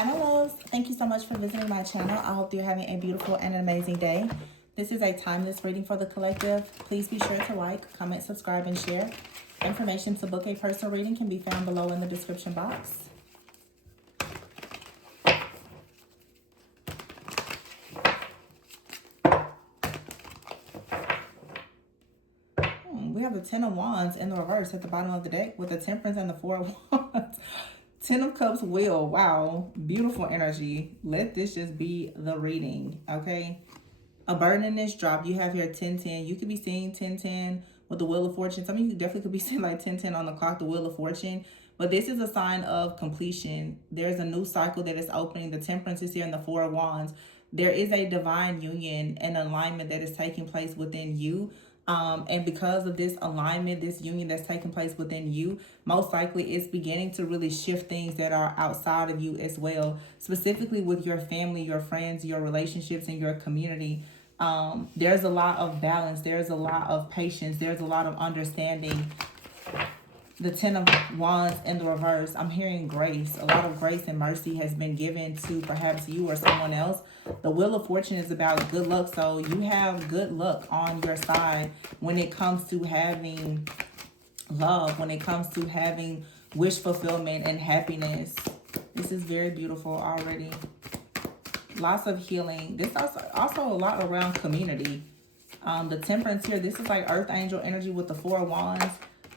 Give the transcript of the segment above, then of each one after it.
Hi, my loves. Thank you so much for visiting my channel. I hope you're having a beautiful and an amazing day. This is a timeless reading for the collective. Please be sure to like, comment, subscribe, and share. Information to book a personal reading can be found below in the description box. We have the Ten of Wands in the reverse at the bottom of the deck with the Temperance and the Four of Wands. Ten of Cups wheel. Wow. Beautiful energy. Let this just be the reading, okay? A burden in this drop. You have here 10-10. You could be seeing 10-10 with the Wheel of Fortune. Some of you definitely could be seeing like 10-10 on the clock, the Wheel of Fortune. But this is a sign of completion. There's a new cycle that is opening. The Temperance is here in the Four of Wands. There is a divine union and alignment that is taking place within you. And because of this alignment, this union that's taking place within you, most likely it's beginning to really shift things that are outside of you as well, specifically with your family, your friends, your relationships, and your community. There's a lot of balance. There's a lot of patience. There's a lot of understanding. The Ten of Wands in the reverse. I'm hearing grace. A lot of grace and mercy has been given to perhaps you or someone else. The Wheel of Fortune is about good luck. So you have good luck on your side when it comes to having love, when it comes to having wish fulfillment and happiness. This is very beautiful already. Lots of healing. This also a lot around community. The Temperance here, this is like Earth Angel energy with the Four of Wands.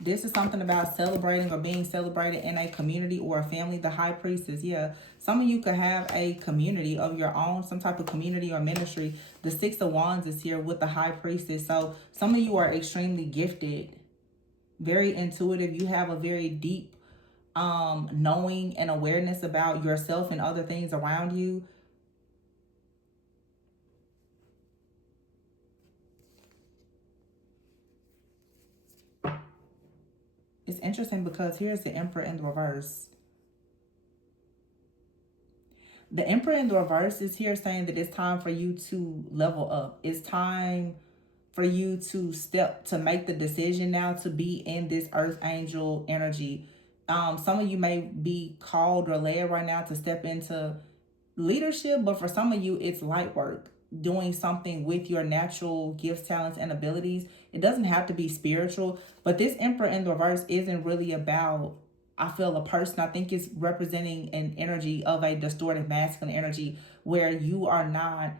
This is something about celebrating or being celebrated in a community or a family. The High Priestess, yeah. Some of you could have a community of your own, some type of community or ministry. The Six of Wands is here with the High Priestess. So some of you are extremely gifted, very intuitive. You have a very deep knowing and awareness about yourself and other things around you. It's interesting because here's the Emperor in the reverse. The Emperor in the reverse is here saying that it's time for you to level up. It's time for you to make the decision now to be in this Earth Angel energy. Some of you may be called or led right now to step into leadership, but for some of you, it's light work. Doing something with your natural gifts, talents, and abilities. It doesn't have to be spiritual, but this Emperor in the reverse isn't really about, I feel, a person. I think it's representing an energy of a distorted masculine energy where you are not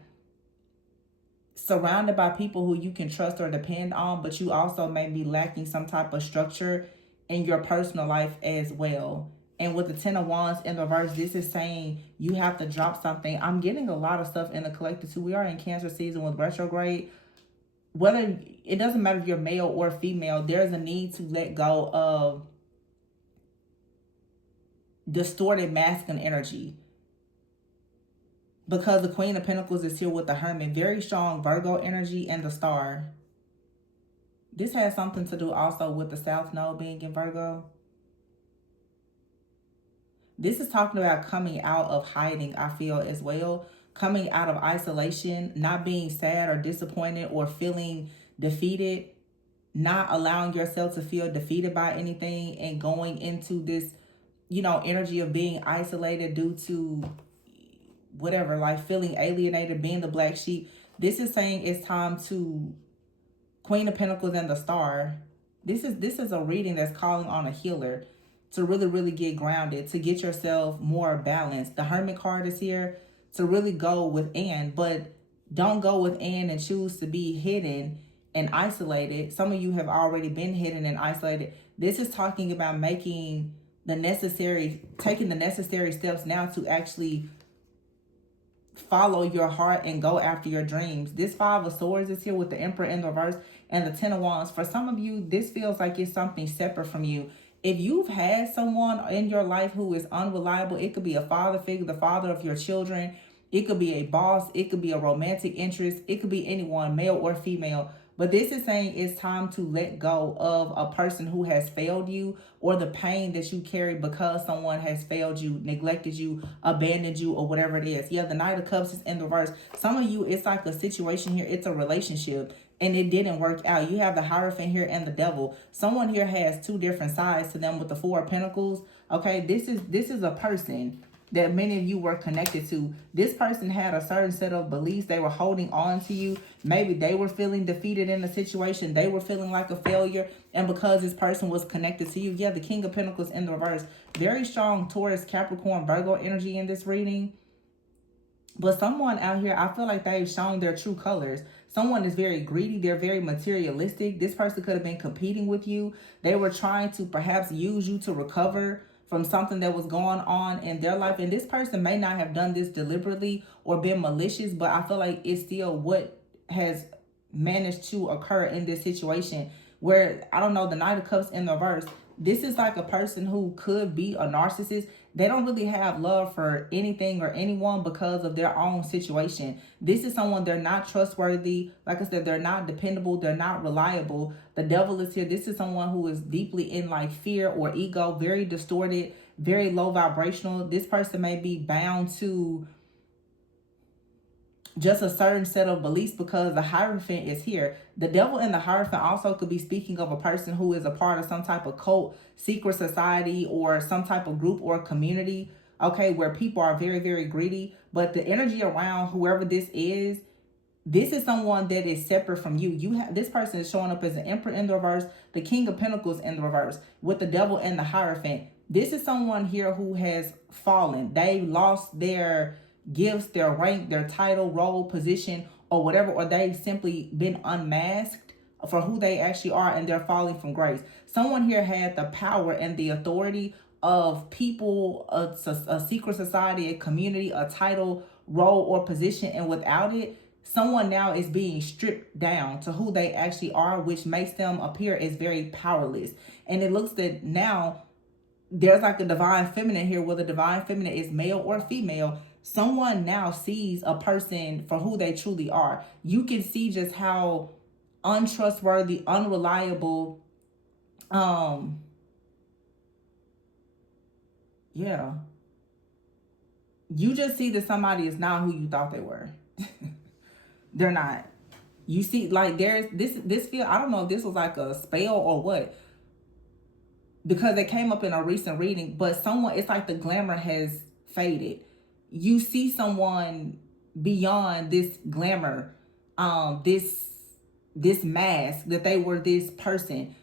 surrounded by people who you can trust or depend on, but you also may be lacking some type of structure in your personal life as well. And with the Ten of Wands in the reverse, this is saying you have to drop something. I'm getting a lot of stuff in the collective too. We are in Cancer season with retrograde. Whether it doesn't matter if you're male or female, there's a need to let go of distorted masculine energy. Because the Queen of Pentacles is here with the Hermit. Very strong Virgo energy and the Star. This has something to do also with the South Node being in Virgo. This is talking about coming out of hiding, I feel, as well. Coming out of isolation, not being sad or disappointed or feeling defeated. Not allowing yourself to feel defeated by anything and going into this, energy of being isolated due to whatever, like feeling alienated, being the black sheep. This is saying it's time to, Queen of Pentacles and the Star. This is a reading that's calling on a healer to really, really get grounded, to get yourself more balanced. The Hermit card is here to really go within, but don't go within and choose to be hidden and isolated. Some of you have already been hidden and isolated. This is talking about taking the necessary steps now to actually follow your heart and go after your dreams. This Five of Swords is here with the Emperor in the reverse and the Ten of Wands. For some of you, this feels like it's something separate from you. If you've had someone in your life who is unreliable, it could be a father figure, the father of your children. It could be a boss. It could be a romantic interest. It could be anyone, male or female. But this is saying it's time to let go of a person who has failed you or the pain that you carry because someone has failed you, neglected you, abandoned you, or whatever it is. Yeah, the Knight of Cups is in the reverse. Some of you, it's like a situation here. It's a relationship and it didn't work out. You have the Hierophant here and the Devil. Someone here has two different sides to them with the Four of Pentacles. Okay, this is a person. that many of you were connected to. This person had a certain set of beliefs. They were holding on to you. Maybe they were feeling defeated in a situation. They were feeling like a failure. And because this person was connected to you, yeah, the King of Pentacles in the reverse. Very strong Taurus, Capricorn, Virgo energy in this reading. But someone out here, I feel like they've shown their true colors. Someone is very greedy. They're very materialistic. This person could have been competing with you. They were trying to perhaps use you to recover from something that was going on in their life. And this person may not have done this deliberately or been malicious, but I feel like it's still what has managed to occur in this situation where, I don't know, the Knight of Cups in the reverse. This is like a person who could be a narcissist. They don't really have love for anything or anyone because of their own situation. This is someone, they're not trustworthy. Like I said, they're not dependable. They're not reliable. The devil is here. This is someone who is deeply in like fear or ego, very distorted, very low vibrational. This person may be bound to just a certain set of beliefs because the Hierophant is here. The devil and the Hierophant also could be speaking of a person who is a part of some type of cult, secret society, or some type of group or community, okay, where people are very, very greedy. But the energy around whoever this is someone that is separate from you. This person is showing up as an Emperor in the reverse, the King of Pentacles in the reverse, with the devil and the Hierophant. This is someone here who has fallen. They lost their gifts, their rank, their title, role, position, or whatever, or they've simply been unmasked for who they actually are, and they're falling from grace. Someone here had the power and the authority of people, a secret society, a community, a title, role, or position, and without it, someone now is being stripped down to who they actually are, which makes them appear as very powerless. And it looks that now there's like a divine feminine here, where the divine feminine is male or female. Someone now sees a person for who they truly are. You can see just how untrustworthy, unreliable, yeah. You just see that somebody is not who you thought they were. They're not. You see, like, there's this feel, I don't know if this was like a spell or what, because it came up in a recent reading, but someone, it's like the glamour has faded. You see someone beyond this glamour, this mask that they were this person,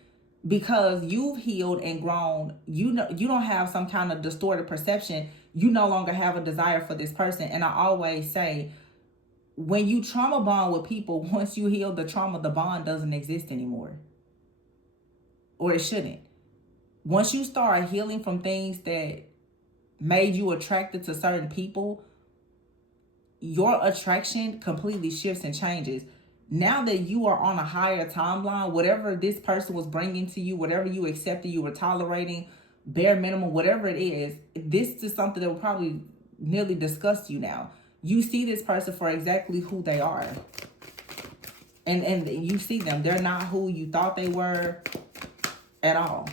because you've healed and grown. You know, you don't have some kind of distorted perception. You no longer have a desire for this person. And I always say, when you trauma bond with people, once you heal the trauma, the bond doesn't exist anymore, or it shouldn't. Once you start healing from things that made you attracted to certain people, your attraction completely shifts and changes. Now that you are on a higher timeline, whatever this person was bringing to you, whatever you accepted, you were tolerating, bare minimum, whatever it is, this is something that will probably nearly disgust you now. You see this person for exactly who they are. And you see them. They're not who you thought they were at all.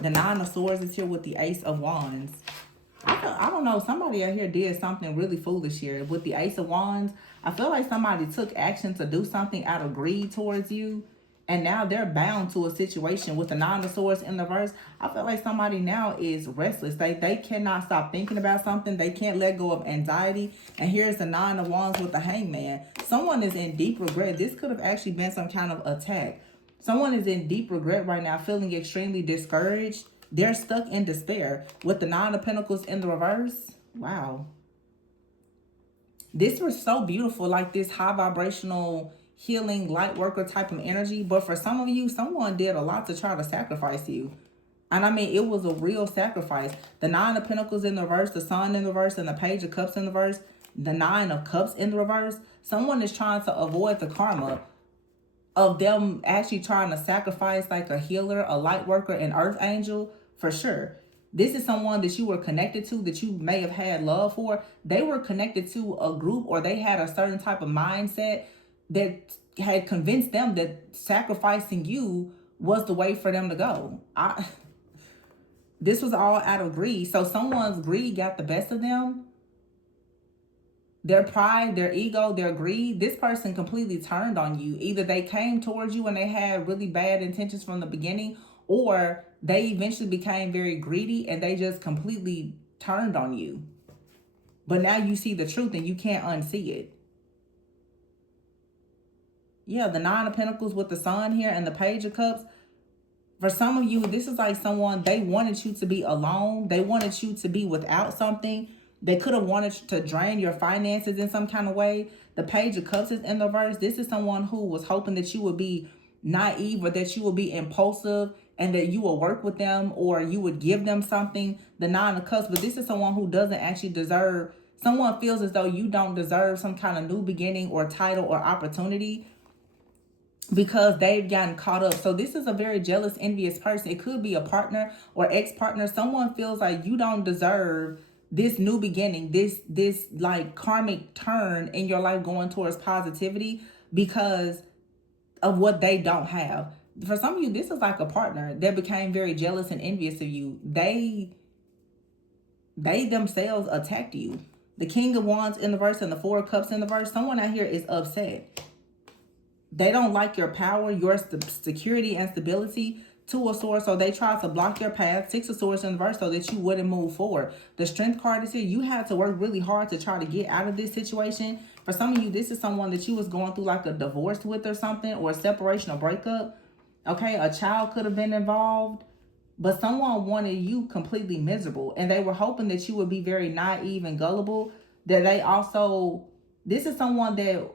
The Nine of Swords is here with the Ace of Wands. I don't know. Somebody out here did something really foolish here. With the Ace of Wands, I feel like somebody took action to do something out of greed towards you. And now they're bound to a situation. With the Nine of Swords in the reverse, I feel like somebody now is restless. They cannot stop thinking about something. They can't let go of anxiety. And here's the Nine of Wands with the Hangman. Someone is in deep regret. This could have actually been some kind of attack. Someone is in deep regret right now, feeling extremely discouraged. They're stuck in despair. With the Nine of Pentacles in the reverse, wow. This was so beautiful, like this high vibrational, healing, light worker type of energy. But for some of you, someone did a lot to try to sacrifice you. And I mean, it was a real sacrifice. The Nine of Pentacles in the reverse, the Sun in the reverse, and the Page of Cups in the reverse, the Nine of Cups in the reverse. Someone is trying to avoid the karma of them actually trying to sacrifice like a healer, a light worker, an earth angel, for sure. This is someone that you were connected to, that you may have had love for. They were connected to a group, or they had a certain type of mindset that had convinced them that sacrificing you was the way for them to go. This was all out of greed. So someone's greed got the best of them. Their pride, their ego, their greed, this person completely turned on you. Either they came towards you and they had really bad intentions from the beginning, or they eventually became very greedy and they just completely turned on you. But now you see the truth and you can't unsee it. Yeah, the Nine of Pentacles with the Sun here and the Page of Cups. For some of you, this is like someone, they wanted you to be alone. They wanted you to be without something. They could have wanted to drain your finances in some kind of way. The Page of Cups is in the reverse. This is someone who was hoping that you would be naive or that you would be impulsive and that you will work with them or you would give them something. The Nine of Cups, but this is someone who doesn't actually deserve. Someone feels as though you don't deserve some kind of new beginning or title or opportunity, because they've gotten caught up. So this is a very jealous, envious person. It could be a partner or ex-partner. Someone feels like you don't deserve this new beginning, this like karmic turn in your life going towards positivity because of what they don't have. For some of you, this is like a partner that became very jealous and envious of you. They themselves attacked you. The King of Wands in the verse and the Four of Cups in the verse. Someone out here is upset. They don't like your power, your security and stability, Two of Swords, so they try to block your path. Six of Swords in the verse so that you wouldn't move forward. The Strength card is here. You had to work really hard to try to get out of this situation. For some of you, this is someone that you was going through like a divorce with or something, or a separation or breakup. Okay, a child could have been involved. But someone wanted you completely miserable. And they were hoping that you would be very naive and gullible. That they also, this is someone that,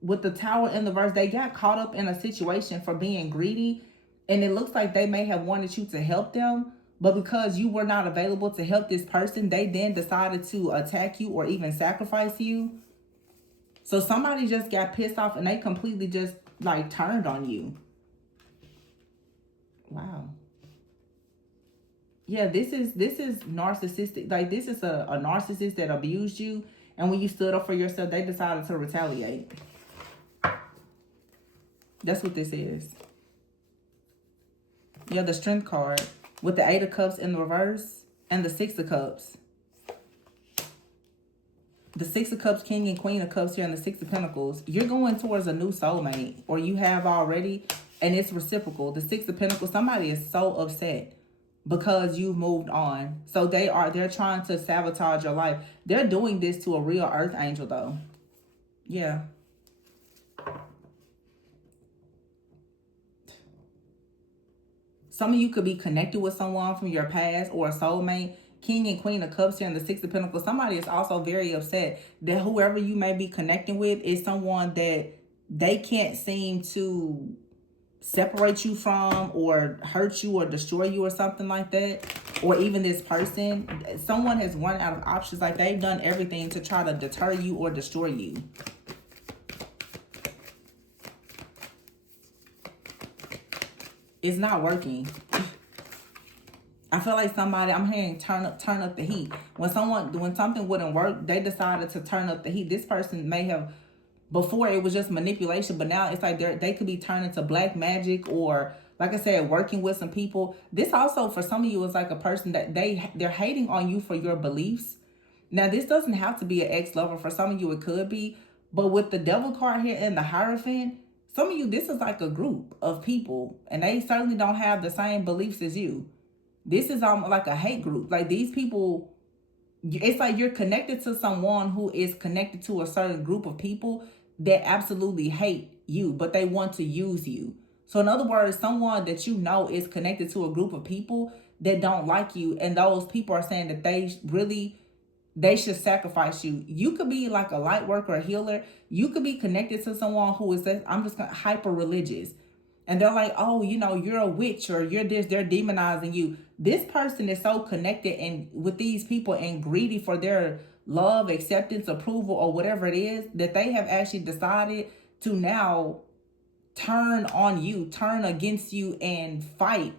with the Tower in the verse, they got caught up in a situation for being greedy. And it looks like they may have wanted you to help them. But because you were not available to help this person, they then decided to attack you or even sacrifice you. So somebody just got pissed off and they completely just like turned on you. Wow. Yeah, this is narcissistic. Like, this is a narcissist that abused you. And when you stood up for yourself, they decided to retaliate. That's what this is. Yeah, the Strength card with the Eight of Cups in the reverse and the Six of Cups. The Six of Cups, King and Queen of Cups here, and the Six of Pentacles. You're going towards a new soulmate, or you have already, and it's reciprocal. The Six of Pentacles, somebody is so upset because you've moved on. So they're trying to sabotage your life. They're doing this to a real earth angel though. Yeah. Some of you could be connected with someone from your past or a soulmate. King and Queen of Cups here and the Six of Pentacles. Somebody is also very upset that whoever you may be connecting with is someone that they can't seem to separate you from, or hurt you or destroy you or something like that. Or even this person. Someone has run out of options. Like, they've done everything to try to deter you or destroy you. It's not working. I feel like somebody, I'm hearing turn up the heat. When something wouldn't work, they decided to turn up the heat. This person may have, before it was just manipulation, but now it's like they could be turning to black magic, or like I said, working with some people. This also, for some of you, is like a person that they're hating on you for your beliefs. Now, this doesn't have to be an ex-lover. For some of you, it could be. But with the Devil card here and the Hierophant, some of you, this is like a group of people, and they certainly don't have the same beliefs as you. This is almost like a hate group. Like, these people, it's like you're connected to someone who is connected to a certain group of people that absolutely hate you, but they want to use you. So in other words, someone that you know is connected to a group of people that don't like you, and those people are saying that they should sacrifice you. You could be like a light worker, a healer. You could be connected to someone who is, hyper religious. And they're like, oh, you're a witch, or you're this. They're demonizing you. This person is so connected and with these people and greedy for their love, acceptance, approval, or whatever it is, that they have actually decided to now turn on you, turn against you, and fight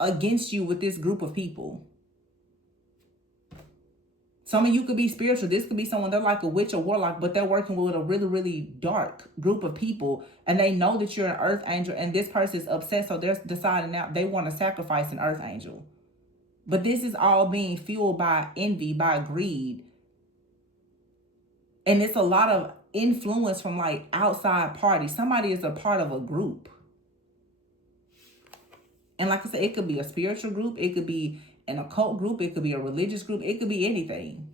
against you with this group of people. Some of you could be spiritual. This could be someone, they're like a witch or warlock, but they're working with a really, really dark group of people. And they know that you're an earth angel, and this person is upset. So they're deciding now they want to sacrifice an earth angel. But this is all being fueled by envy, by greed. And it's a lot of influence from like outside parties. Somebody is a part of a group. And like I said, it could be a spiritual group. It could be an occult group. It could be a religious group. It could be anything.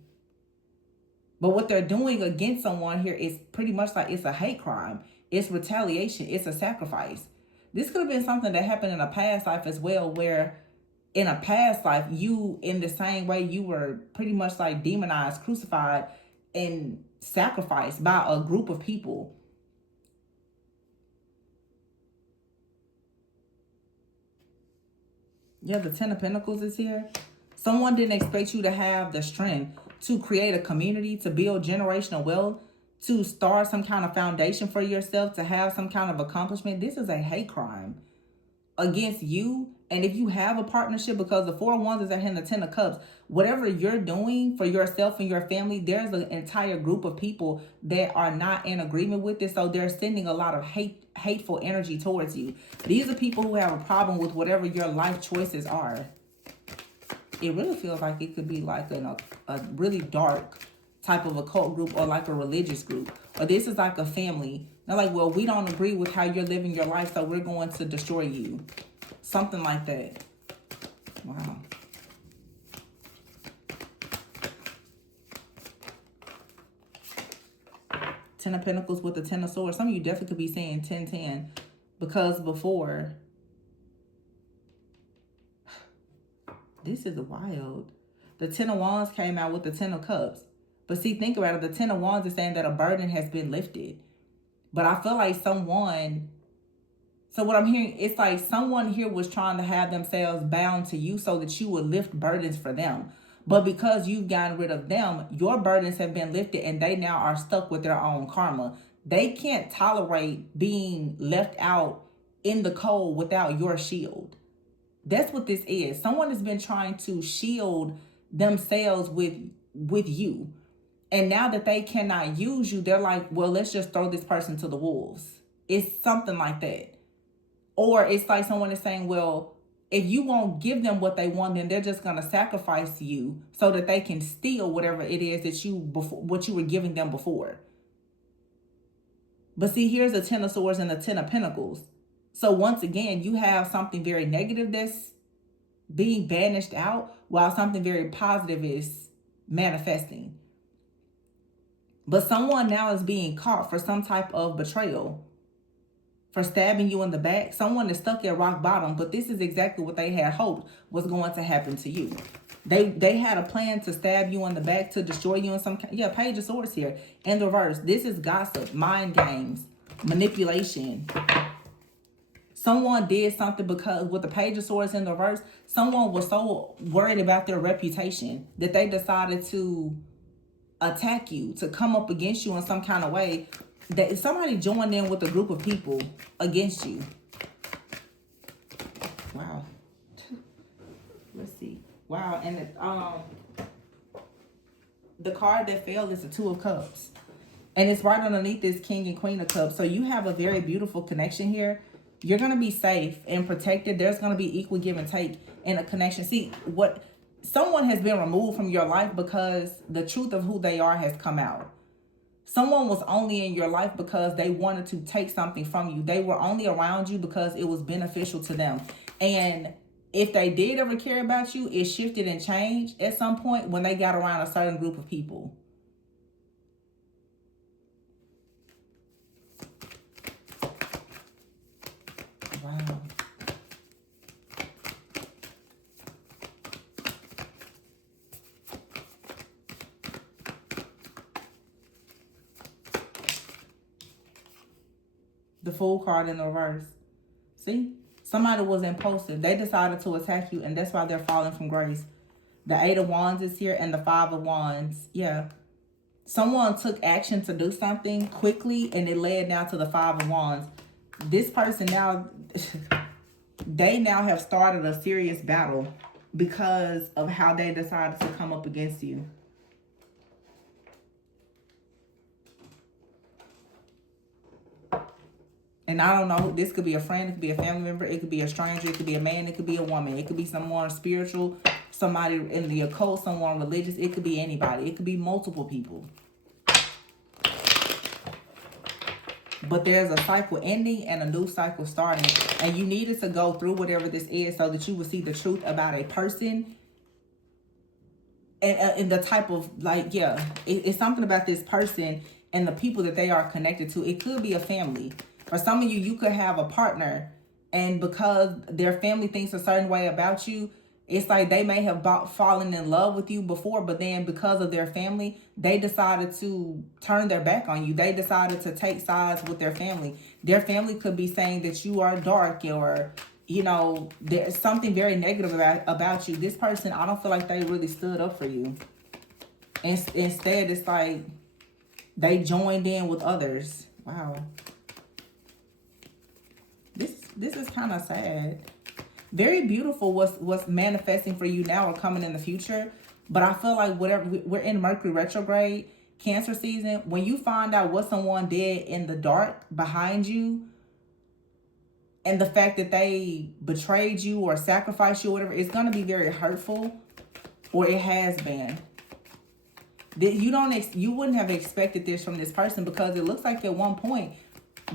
But what they're doing against someone here is pretty much like it's a hate crime. It's retaliation. It's a sacrifice. This could have been something that happened in a past life as well, where in a past life, you, in the same way, you were pretty much like demonized, crucified, and sacrificed by a group of people. Yeah, the Ten of Pentacles is here. Someone didn't expect you to have the strength to create a community, to build generational wealth, to start some kind of foundation for yourself, to have some kind of accomplishment. This is a hate crime against you. And if you have a partnership, because the Four of Wands is at hand, the Ten of Cups, whatever you're doing for yourself and your family, there's an entire group of people that are not in agreement with this. So they're sending a lot of hateful energy towards you. These are people who have a problem with whatever your life choices are. It really feels like it could be like a really dark type of occult group, or like a religious group. Or this is like a family. They're like, well, we don't agree with how you're living your life, so we're going to destroy you. Something like that. Wow. Ten of Pentacles with the Ten of Swords. Some of you definitely could be saying 10-10. Because before... This is wild. The Ten of Wands came out with the Ten of Cups. But see, think about it. The Ten of Wands is saying that a burden has been lifted. But I feel like someone... So what I'm hearing, it's like someone here was trying to have themselves bound to you so that you would lift burdens for them. But because you've gotten rid of them, your burdens have been lifted and they now are stuck with their own karma. They can't tolerate being left out in the cold without your shield. That's what this is. Someone has been trying to shield themselves with you. And now that they cannot use you, they're like, well, let's just throw this person to the wolves. It's something like that. Or it's like someone is saying, well, if you won't give them what they want, then they're just going to sacrifice you so that they can steal whatever it is that what you were giving them before. But see, here's the Ten of Swords and the Ten of Pentacles. So once again, you have something very negative that's being banished out, while something very positive is manifesting. But someone now is being caught for some type of betrayal, for stabbing you in the back. Someone is stuck at rock bottom, but this is exactly what they had hoped was going to happen to you. They had a plan to stab you in the back, to destroy you in some... Yeah, Page of Swords here. In the reverse, this is gossip, mind games, manipulation. Someone did something because with the Page of Swords in the reverse, someone was so worried about their reputation that they decided to attack you, to come up against you in some kind of way, that somebody joined in with a group of people against you. Wow. Let's see. Wow. And the card that fell is the Two of Cups. And it's right underneath this King and Queen of Cups. So you have a very beautiful connection here. You're going to be safe and protected. There's going to be equal give and take in a connection. See, someone has been removed from your life because the truth of who they are has come out. Someone was only in your life because they wanted to take something from you. They were only around you because it was beneficial to them. And if they did ever care about you, it shifted and changed at some point when they got around a certain group of people. Wow. The Fool card in the reverse. See? Somebody was impulsive. They decided to attack you, and that's why they're falling from grace. The Eight of Wands is here, and the Five of Wands. Yeah. Someone took action to do something quickly, and it led now to the Five of Wands. This person now, they now have started a serious battle because of how they decided to come up against you. And I don't know, this could be a friend, it could be a family member, it could be a stranger, it could be a man, it could be a woman, it could be someone spiritual, somebody in the occult, someone religious, it could be anybody, it could be multiple people. But there's a cycle ending and a new cycle starting. And you needed to go through whatever this is so that you would see the truth about a person. And the type of, like, yeah, it's something about this person and the people that they are connected to. It could be a family. For some of you, you could have a partner, and because their family thinks a certain way about you, it's like they may have fallen in love with you before, but then because of their family, they decided to turn their back on you. They decided to take sides with their family. Their family could be saying that you are dark, or, you know, there's something very negative about you. This person, I don't feel like they really stood up for you. Instead, it's like they joined in with others. Wow. This is kind of sad. Very beautiful what's manifesting for you now or coming in the future. But I feel like whatever, we're in Mercury retrograde, Cancer season. When you find out what someone did in the dark behind you, and the fact that they betrayed you or sacrificed you or whatever, it's going to be very hurtful, or it has been. You wouldn't have expected this from this person, because it looks like at one point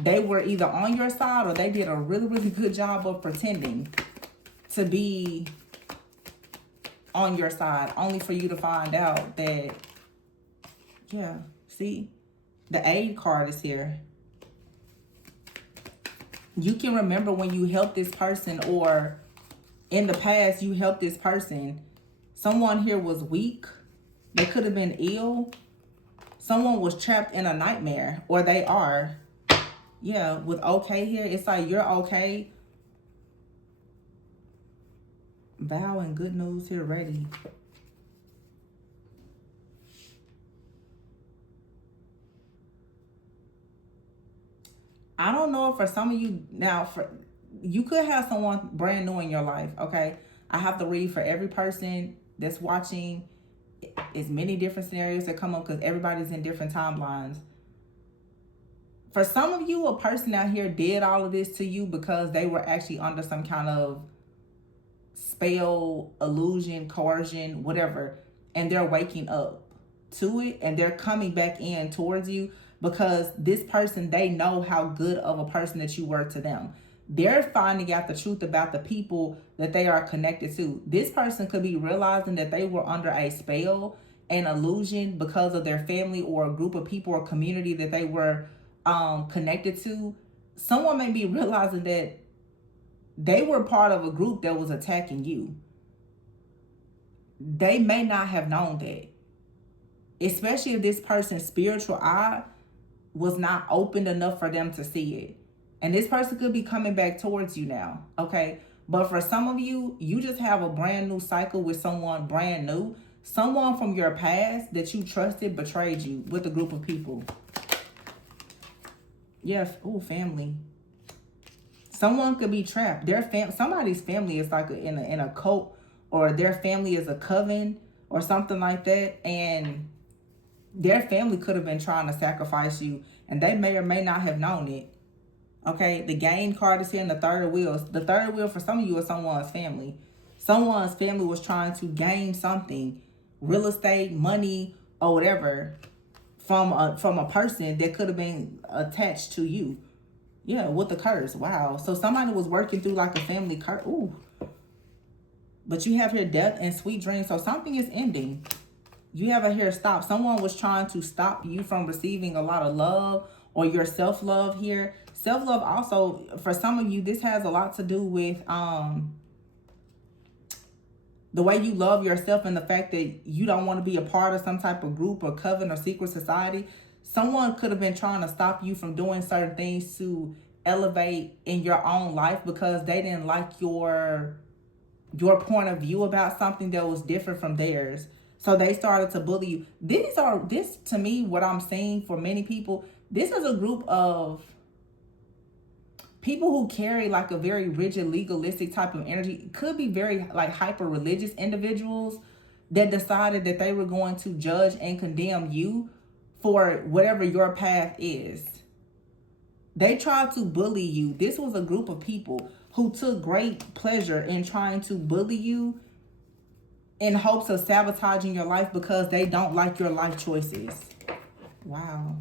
they were either on your side or they did a really, really good job of pretending to be on your side, only for you to find out that, yeah, see, the aid card is here. You can remember when you helped this person, or in the past you helped this person. Someone here was weak. They could have been ill. Someone was trapped in a nightmare, or they are. Yeah, with okay here, it's like you're okay. Vow and good news here ready. I don't know if for some of you now, you could have someone brand new in your life, okay? I have to read for every person that's watching. It's many different scenarios that come up because everybody's in different timelines. For some of you, a person out here did all of this to you because they were actually under some kind of spell, illusion, coercion, whatever, and they're waking up to it, and they're coming back in towards you, because this person, they know how good of a person that you were to them. They're finding out the truth about the people that they are connected to. This person could be realizing that they were under a spell, an illusion, because of their family or a group of people or community that they were connected to. Someone may be realizing that they were part of a group that was attacking you. They may not have known that, especially if this person's spiritual eye was not opened enough for them to see it. And this person could be coming back towards you now, okay? But for some of you, you just have a brand new cycle with someone brand new. Someone from your past that you trusted betrayed you with a group of people. Yes, oh, family. Someone could be trapped. Somebody's family is like in a cult, or their family is a coven or something like that, and their family could have been trying to sacrifice you, and they may or may not have known it. Okay, the gain card is here in the third wheel. The third wheel for some of you is someone's family. Someone's family was trying to gain something, real estate, money, or whatever, from a person that could have been attached to you. Yeah, with the curse. Wow. So somebody was working through like a family curse. Ooh. But you have here death and sweet dreams. So something is ending. You have a here stop. Someone was trying to stop you from receiving a lot of love, or your self-love here. Self-love also, for some of you, this has a lot to do with the way you love yourself, and the fact that you don't want to be a part of some type of group or coven or secret society. Someone could have been trying to stop you from doing certain things to elevate in your own life, because they didn't like your point of view about something that was different from theirs. So they started to bully you. This to me, what I'm seeing for many people, this is a group of people who carry like a very rigid, legalistic type of energy. It could be very like hyper religious individuals that decided that they were going to judge and condemn you for whatever your path is. They tried to bully you. This was a group of people who took great pleasure in trying to bully you in hopes of sabotaging your life because they don't like your life choices. Wow.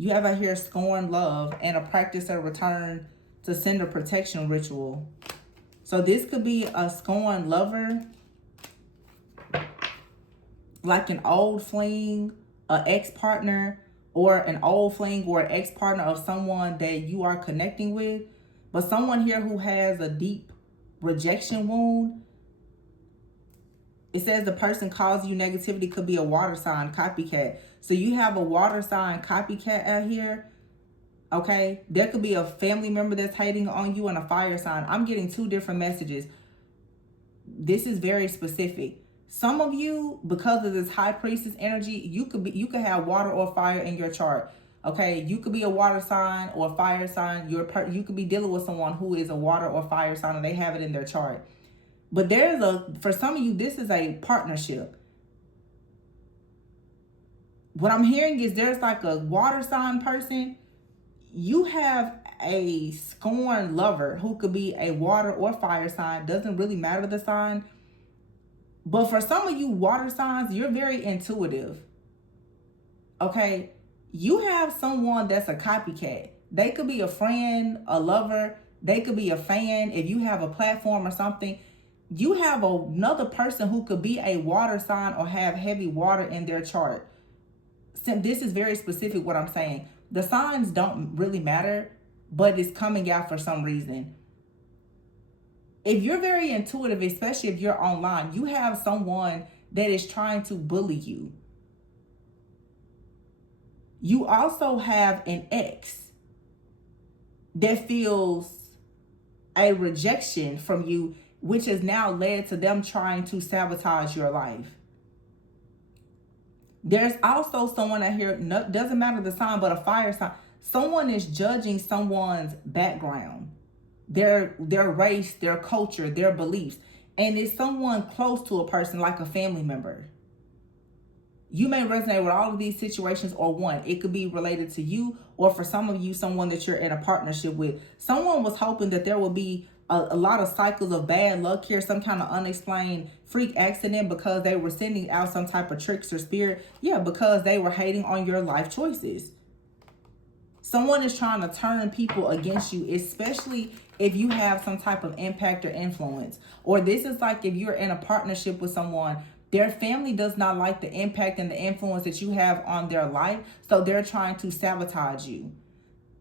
You have out here scorn love and a practice of return to sender protection ritual. So this could be a scorn lover, like an old fling, an ex-partner, or an old fling or an ex-partner of someone that you are connecting with. But someone here who has a deep rejection wound. It says the person causing you negativity could be a water sign copycat. So you have a water sign copycat out here. Okay, there could be a family member that's hating on you and a fire sign. I'm getting two different messages. This is very specific. Some of you, because of this high priestess energy, you could have water or fire in your chart. Okay, you could be a water sign or a fire sign. You could be dealing with someone who is a water or fire sign and they have it in their chart. But for some of you, this is a partnership. What I'm hearing is there's like a water sign person. You have a scorn lover who could be a water or fire sign. Doesn't really matter the sign. But for some of you water signs, you're very intuitive. Okay? You have someone that's a copycat. They could be a friend, a lover. They could be a fan. If you have a platform or something, you have another person who could be a water sign or have heavy water in their chart. This is very specific what I'm saying. The signs don't really matter, but it's coming out for some reason. If you're very intuitive, especially if you're online, you have someone that is trying to bully you. You also have an ex that feels a rejection from you, which has now led to them trying to sabotage your life. There's also someone out here, doesn't matter the sign, but a fire sign. Someone is judging someone's background, their race, their culture, their beliefs. And it's someone close to a person, like a family member. You may resonate with all of these situations, or one. It could be related to you, or for some of you, someone that you're in a partnership with. Someone was hoping that there would be a lot of cycles of bad luck here, some kind of unexplained freak accident because they were sending out some type of trickster spirit. Yeah, because they were hating on your life choices. Someone is trying to turn people against you, especially if you have some type of impact or influence. Or this is like if you're in a partnership with someone, their family does not like the impact and the influence that you have on their life, so they're trying to sabotage you.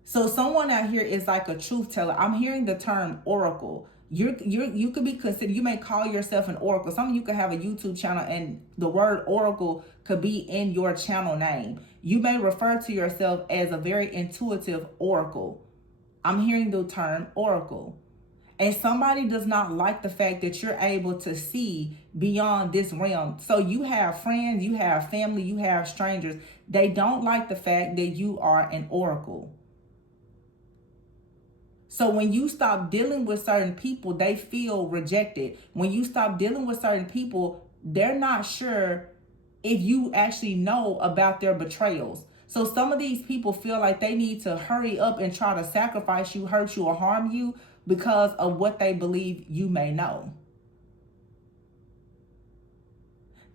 So someone out here is like a truth teller. I'm hearing the term oracle. You could be considered, you may call yourself an oracle. Some of you could have a YouTube channel and the word oracle could be in your channel name. You may refer to yourself as a very intuitive oracle. I'm hearing the term oracle. And somebody does not like the fact that you're able to see beyond this realm. So you have friends, you have family, you have strangers. They don't like the fact that you are an oracle. So when you stop dealing with certain people, they feel rejected. When you stop dealing with certain people, they're not sure if you actually know about their betrayals. So some of these people feel like they need to hurry up and try to sacrifice you, hurt you, or harm you because of what they believe you may know.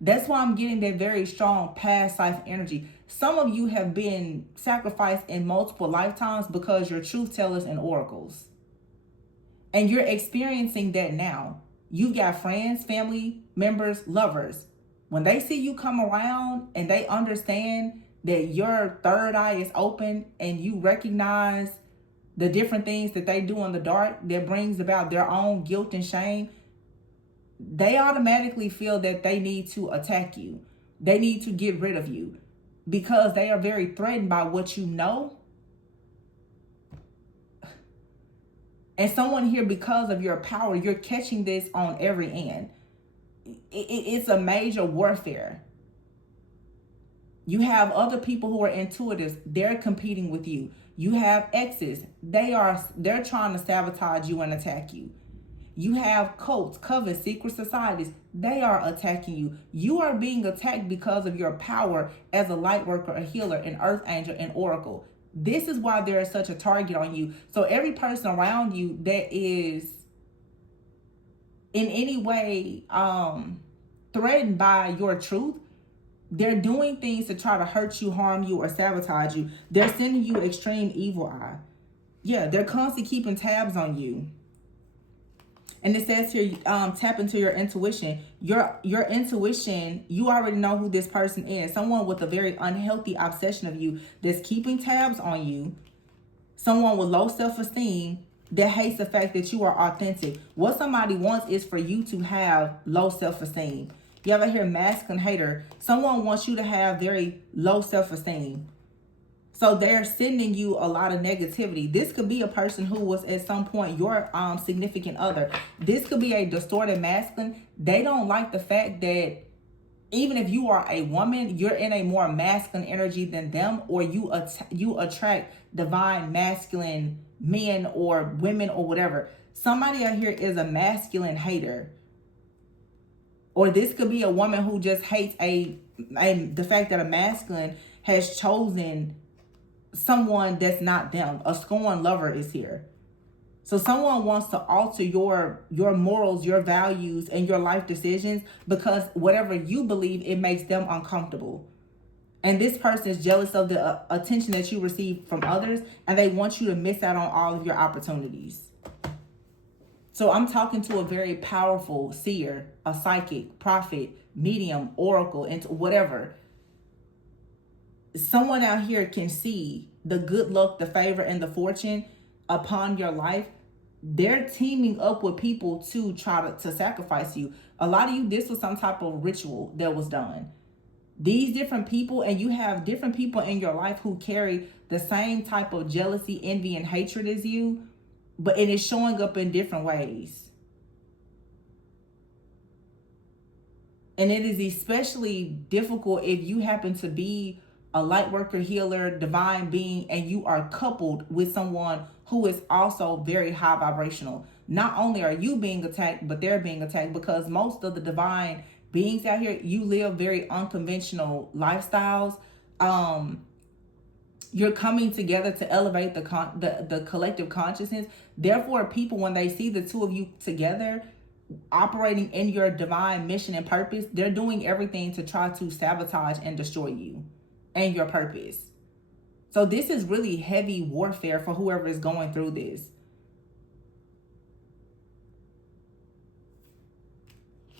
That's why I'm getting that very strong past life energy. Some of you have been sacrificed in multiple lifetimes because you're truth tellers and oracles. And you're experiencing that now. You got friends, family members, lovers. When they see you come around and they understand that your third eye is open and you recognize the different things that they do in the dark that brings about their own guilt and shame, they automatically feel that they need to attack you. They need to get rid of you because they are very threatened by what you know. And someone here, because of your power, you're catching this on every end. It's a major warfare. You have other people who are intuitives. They're competing with you. You have exes. They're trying to sabotage you and attack you. You have cults, covens, secret societies. They are attacking you. You are being attacked because of your power as a light worker, a healer, an earth angel, an oracle. This is why there is such a target on you. So every person around you that is in any way threatened by your truth, They're doing things to try to hurt you, harm you, or sabotage you. They're sending you extreme evil eye. Yeah, they're constantly keeping tabs on you. And it says here, tap into your intuition. Your intuition, you already know who this person is. Someone with a very unhealthy obsession of you that's keeping tabs on you. Someone with low self-esteem that hates the fact that you are authentic. What somebody wants is for you to have low self-esteem. You ever hear masculine hater? Someone wants you to have very low self-esteem. So they're sending you a lot of negativity. This could be a person who was at some point your significant other. This could be a distorted masculine. They don't like the fact that even if you are a woman, you're in a more masculine energy than them, or you attract divine masculine men or women or whatever. Somebody out here is a masculine hater. Or this could be a woman who just hates the fact that a masculine has chosen someone that's not them. A scorn lover is here. So someone wants to alter your morals, your values, and your life decisions because whatever you believe, it makes them uncomfortable. And this person is jealous of the attention that you receive from others, and they want you to miss out on all of your opportunities. So I'm talking to a very powerful seer, a psychic, prophet, medium, oracle, and whatever. Someone out here can see the good luck, the favor, and the fortune upon your life. They're teaming up with people to try to sacrifice you. A lot of you, this was some type of ritual that was done. These different people, and you have different people in your life who carry the same type of jealousy, envy, and hatred as you, but it is showing up in different ways. And it is especially difficult if you happen to be a light worker, healer, divine being, and you are coupled with someone who is also very high vibrational. Not only are you being attacked, but they're being attacked, because most of the divine beings out here, you live very unconventional lifestyles. You're coming together to elevate the collective consciousness. Therefore, people, when they see the two of you together, operating in your divine mission and purpose, they're doing everything to try to sabotage and destroy you and your purpose. So this is really heavy warfare for whoever is going through this.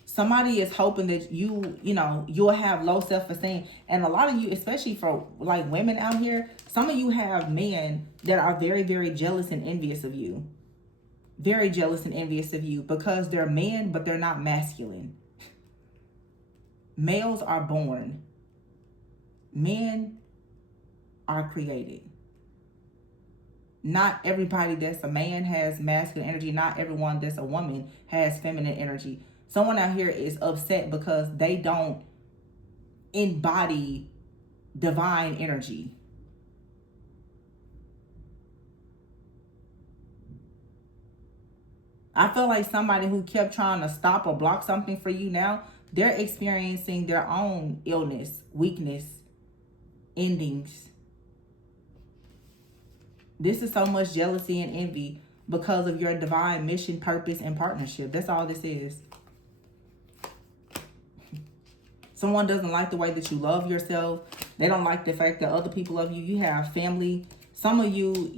Somebody is hoping that you'll have low self-esteem. And a lot of you, especially for like women out here, some of you have men that are very, very jealous and envious of you. Very jealous and envious of you because they're men, but they're not masculine. Males are born. Men are created. Not everybody that's a man has masculine energy. Not everyone that's a woman has feminine energy. Someone out here is upset because they don't embody divine energy. I feel like somebody who kept trying to stop or block something for you now, they're experiencing their own illness, weakness, endings. This is so much jealousy and envy because of your divine mission, purpose, and partnership. That's all this is. Someone doesn't like the way that you love yourself. They don't like the fact that other people love you. You have family. Some of you,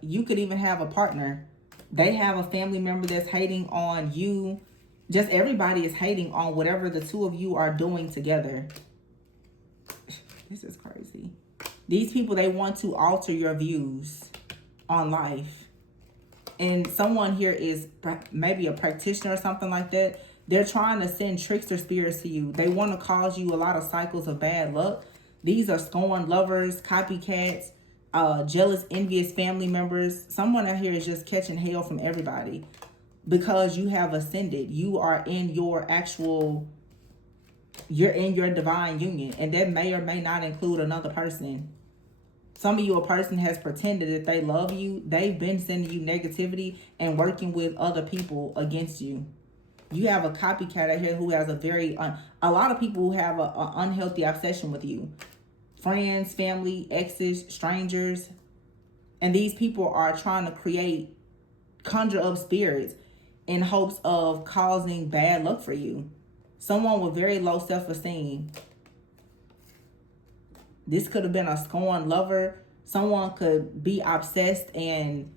you could even have a partner. They have a family member that's hating on you. Just everybody is hating on whatever the two of you are doing together. This is crazy. These people, they want to alter your views on life. And someone here is maybe a practitioner or something like that. They're trying to send trickster spirits to you. They want to cause you a lot of cycles of bad luck. These are scorn lovers, copycats, jealous, envious family members. Someone out here is just catching hell from everybody because you have ascended. You are in your you're in your divine union, and that may or may not include another person. Some of you, a person has pretended that they love you. They've been sending you negativity and working with other people against you. You have a copycat out here who has a lot of people who have an unhealthy obsession with you. Friends, family, exes, strangers. And these people are trying to conjure up spirits in hopes of causing bad luck for you. Someone with very low self-esteem. This could have been a scorned lover. Someone could be obsessed and,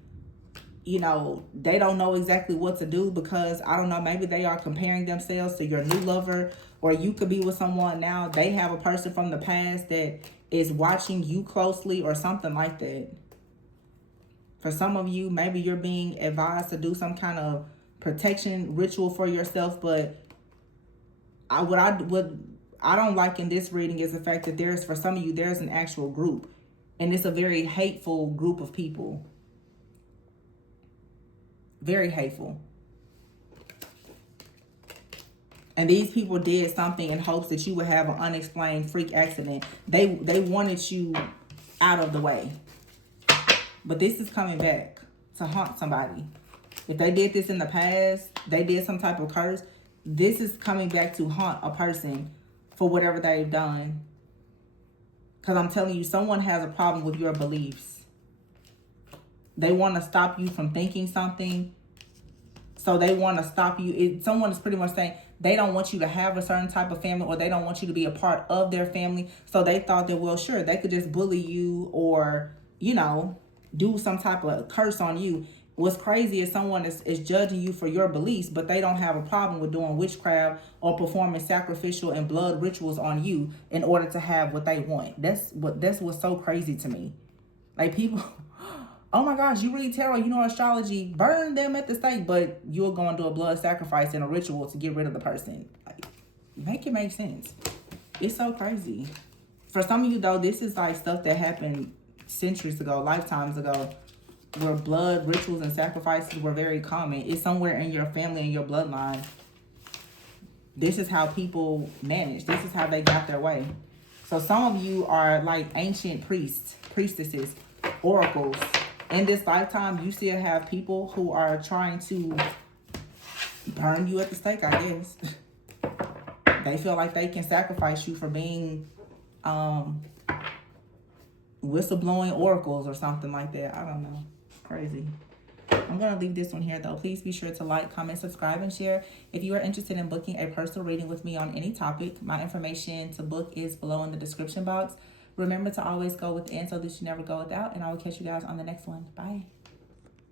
you know, they don't know exactly what to do because, I don't know, maybe they are comparing themselves to your new lover, or you could be with someone now. They have a person from the past that is watching you closely or something like that. For some of you, maybe you're being advised to do some kind of protection ritual for yourself, but what I don't like in this reading is the fact that there's, for some of you, there's an actual group, and it's a very hateful group of people. Very hateful. And these people did something in hopes that you would have an unexplained freak accident. They wanted you out of the way. But this is coming back to haunt somebody. If they did this in the past, they did some type of curse, this is coming back to haunt a person for whatever they've done. Because I'm telling you, someone has a problem with your beliefs. They want to stop you from thinking something. So they want to stop you. Someone is pretty much saying they don't want you to have a certain type of family, or they don't want you to be a part of their family. So they thought that, well, sure, they could just bully you or, you know, do some type of curse on you. What's crazy is someone is judging you for your beliefs, but they don't have a problem with doing witchcraft or performing sacrificial and blood rituals on you in order to have what they want. That's what's so crazy to me. Like, people, oh my gosh, you read tarot, you know astrology, burn them at the stake, but you're going to do a blood sacrifice and a ritual to get rid of the person. Like, make it make sense. It's so crazy. For some of you, though, this is like stuff that happened centuries ago, lifetimes ago, where blood rituals and sacrifices were very common. It's somewhere in your family and your bloodline. This is how people manage. This is how they got their way. So some of you are like ancient priests, priestesses, oracles. In this lifetime, you still have people who are trying to burn you at the stake, I guess. They feel like they can sacrifice you for being whistleblowing oracles or something like that. I don't know. Crazy. I'm going to leave this one here, though. Please be sure to like, comment, subscribe, and share. If you are interested in booking a personal reading with me on any topic, my information to book is below in the description box. Remember to always go within so that you never go without, and I will catch you guys on the next one. Bye.